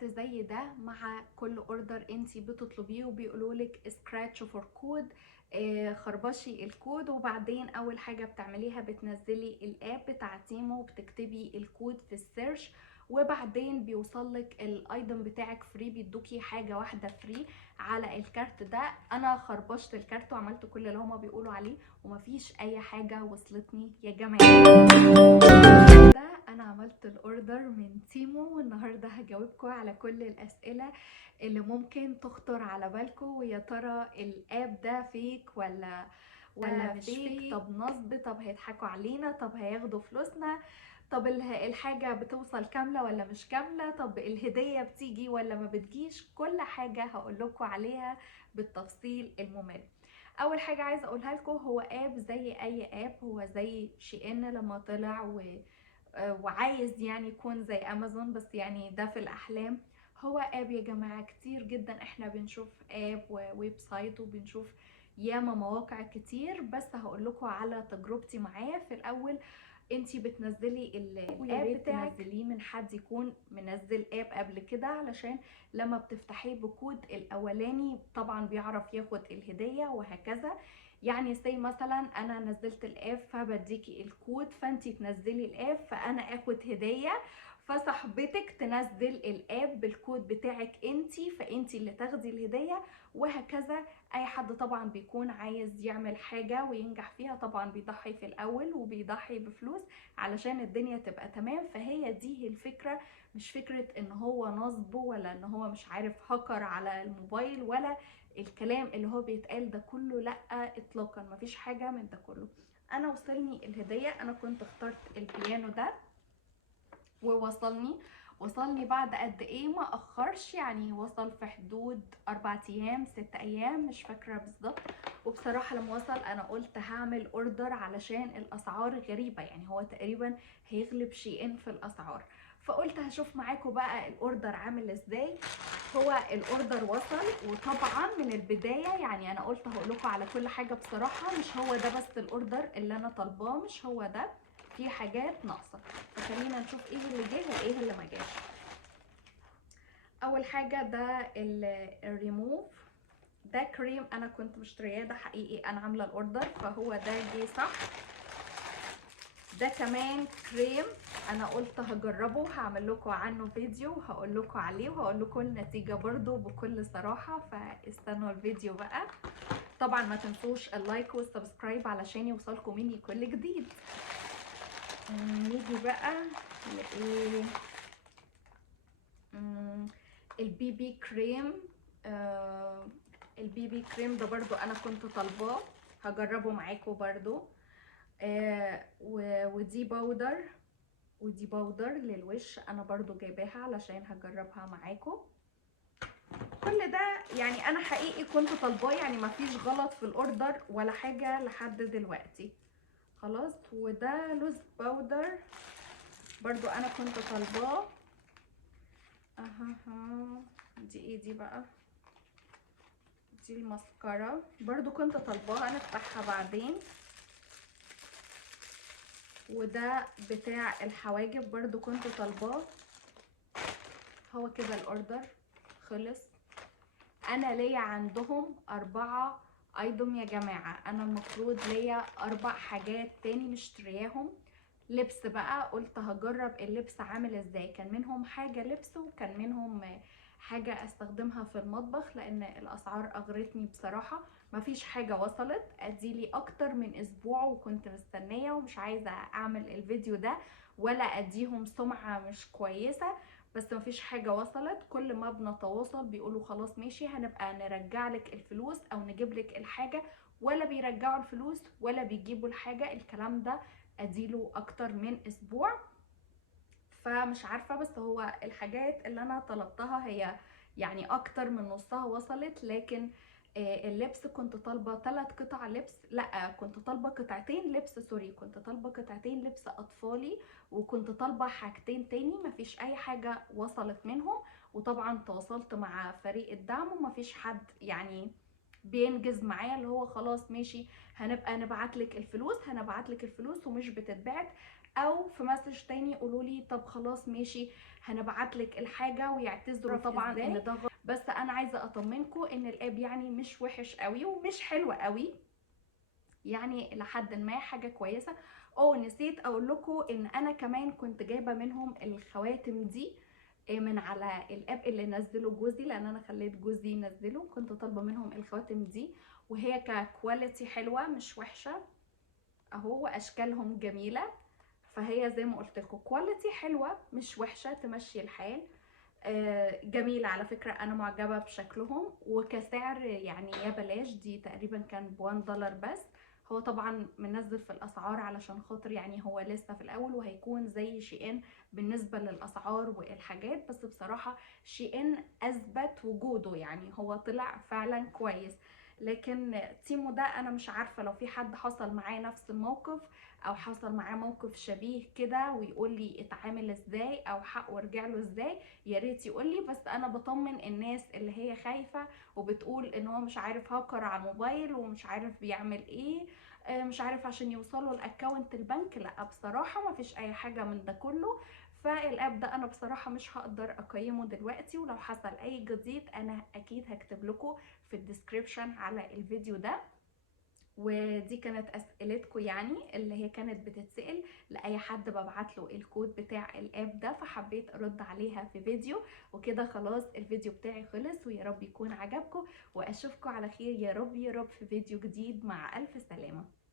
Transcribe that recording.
كارت زي ده مع كل اوردر انتي بتطلبيه وبيقولولك سكراتش فور كود، خربشي الكود. وبعدين اول حاجة بتعمليها بتنزلي الاب بتاع تيمو وبتكتبي الكود في السيرش، وبعدين بيوصلك الايتم بتاعك فري، بيدوكي حاجة واحدة فري على الكارت ده. انا خربشت الكارت وعملت كل اللي هما بيقولوا عليه ومفيش اي حاجة وصلتني يا جماعة. ده انا عملت الاوردر من تيمو، والنهارده هجاوبكم على كل الاسئله اللي ممكن تخطر على بالكم. ويا ترى الاب ده فيك ولا مش فيك؟ طب نصب؟ طب هيضحكوا علينا؟ طب هياخدوا فلوسنا؟ طب الحاجه بتوصل كامله ولا مش كامله؟ طب الهديه بتيجي ولا ما بتجيش؟ كل حاجه هقول لكم عليها بالتفصيل الممل. اول حاجه عايزه اقولها لكم، هو اب زي اي اب، هو زي شي ان لما طلع وعايز يعني يكون زي امازون، بس يعني ده في الاحلام. هو اب يا جماعه كتير جدا، احنا بنشوف اب وويب سايت وبنشوف ياما مواقع كتير، بس هقول لكم على تجربتي معاه. في الاول انتي بتنزلي الاب بتاعك، تنزليه من حد يكون منزل اب قبل كده، علشان لما بتفتحيه بكود الاولاني طبعا بيعرف ياخد الهديه وهكذا. يعني زي مثلا انا نزلت الاب فبديكي الكود، فانتي تنزلي الاب فانا اخد هديه، فصاحبتك تنزل الاب بالكود بتاعك انتي فانتي اللي تاخدي الهديه، وهكذا. اي حد طبعا بيكون عايز يعمل حاجه وينجح فيها طبعا بيضحي في الاول وبيضحي بفلوس علشان الدنيا تبقى تمام. فهي دي الفكره، مش فكره ان هو نصب ولا ان هو مش عارف هاكر على الموبايل ولا الكلام اللي هو بيتقال ده كله. لا اطلاقا، مفيش حاجه من ده كله. انا وصلني الهديه، انا كنت اخترت البيانو ده وصلني بعد قد ايه، ما اخرش يعني، وصل في حدود 4 ايام 6 ايام مش فاكره بالظبط. وبصراحه لما وصل انا قلت هعمل اوردر علشان الاسعار غريبه، يعني هو تقريبا هيغلب شيئين في الاسعار. فقلت هشوف معاكم بقى الاوردر عامل ازاي. هو الاوردر وصل، وطبعا من البدايه يعني انا قلت هقول لكم على كل حاجه بصراحه، مش هو ده بس الاوردر اللي انا طالباه، مش هو ده، في حاجات ناقصه. فخلينا نشوف ايه اللي جه وايه اللي ما جاش. اول حاجه ده الريموف، ده كريم انا كنت مشترياه، ده حقيقي انا عامله الاوردر فهو ده جه صح. ده كمان كريم انا قلت هجربه، هعمل لكم عنه فيديو وهقول لكم عليه وهقول لكم النتيجه برضو بكل صراحه، فاستنوا الفيديو بقى. طبعا ما تنسوش اللايك والسبسكرايب علشان يوصلكم مني كل جديد. نيجي بقى لايه، البي بي كريم. البي بي كريم ده برضو انا كنت طالباه، هجربه معاكم برضو. ودي باودر، ودي باودر للوش انا برضو جايباها علشان هجربها معاكم. كل ده يعني انا حقيقي كنت طالباه، يعني مفيش غلط في الاوردر ولا حاجه لحد دلوقتي خلاص. وده لوز باودر برضو انا كنت طالباه. دي ايه دي بقى؟ دي الماسكارا برضو كنت طالباها، نفتحها بعدين. وده بتاع الحواجب برضو كنت طالباه. هو كده الاوردر خلص. انا ليا عندهم 4 ايتم يا جماعه، انا المفروض ليا 4 حاجات تاني مشترياهم. لبس بقى قلت هجرب اللبس عامل ازاي، كان منهم حاجه لبس وكان منهم حاجه استخدمها في المطبخ، لان الاسعار اغرتني بصراحه. مفيش حاجه وصلت، اديلي اكتر من اسبوع وكنت مستنيه ومش عايزه اعمل الفيديو ده ولا اديهم سمعه مش كويسه، بس مفيش حاجه وصلت. كل ما بنتواصل بيقولوا خلاص ماشي هنبقى نرجع لك الفلوس او نجيب لك الحاجه، ولا بيرجعوا الفلوس ولا بيجيبوا الحاجه. الكلام ده اديله اكتر من اسبوع، فمش عارفه. بس هو الحاجات اللي انا طلبتها هي يعني اكتر من نصها وصلت، لكن اللبس كنت طالبه 3 قطع لبس، لا كنت طالبه قطعتين لبس، سوري كنت طالبه قطعتين لبس اطفالي، وكنت طالبه حاجتين تاني مفيش اي حاجه وصلت منهم. وطبعا تواصلت مع فريق الدعم ومفيش حد يعني بينجز معايا، اللي هو خلاص ماشي هنبقى نبعت لك الفلوس، هنبعت لك الفلوس ومش بتتبعت. او في مسج تاني يقولوا لي طب خلاص ماشي هنبعت لك الحاجه ويعتذروا طبعا ان ده غلط. بس انا عايزه اطمنكم ان الاب يعني مش وحش قوي ومش حلو قوي، يعني لحد ما حاجه كويسه. نسيت اقول لكم ان انا كمان كنت جايبه منهم الخواتم دي من على الاب اللي نزله جوزي، لان انا خليت جوزي ينزله. كنت طالبه منهم الخواتم دي وهي ككواليتي حلوه مش وحشه اهو، واشكالهم جميله. فهي زي ما قلت لكم كواليتي حلوه مش وحشه تمشي الحال. جميله على فكره، انا معجبه بشكلهم. وكسعر يعني يا بلاش، دي تقريبا كان ب$1 بس. هو طبعا منزل في الاسعار علشان خاطر يعني هو لسه في الاول وهيكون زي شي ان بالنسبه للاسعار والحاجات، بس بصراحه شي ان اثبت وجوده، يعني هو طلع فعلا كويس. لكن تيمو ده انا مش عارفه لو في حد حصل معاه نفس الموقف او حصل معاه موقف شبيه كده ويقول لي اتعامل ازاي او حقه ارجع له ازاي، يا ريت يقول لي. بس انا بطمن الناس اللي هي خايفه وبتقول ان هو مش عارف هاكر على الموبايل ومش عارف بيعمل ايه، مش عارف عشان يوصلوا الاكونت البنك. لا بصراحه ما فيش اي حاجه من ده كله. فالاب ده انا بصراحه مش هقدر اقيمه دلوقتي، ولو حصل اي جديد انا اكيد هكتب لكم في الديسكريبشن على الفيديو ده. ودي كانت اسئلتكم يعني اللي هي كانت بتتسأل لاي حد ببعت له الكود بتاع الاب ده، فحبيت ارد عليها في فيديو. وكده خلاص الفيديو بتاعي خلص، ويا رب يكون عجبكم واشوفكم على خير يا رب يا رب في فيديو جديد. مع الف سلامة.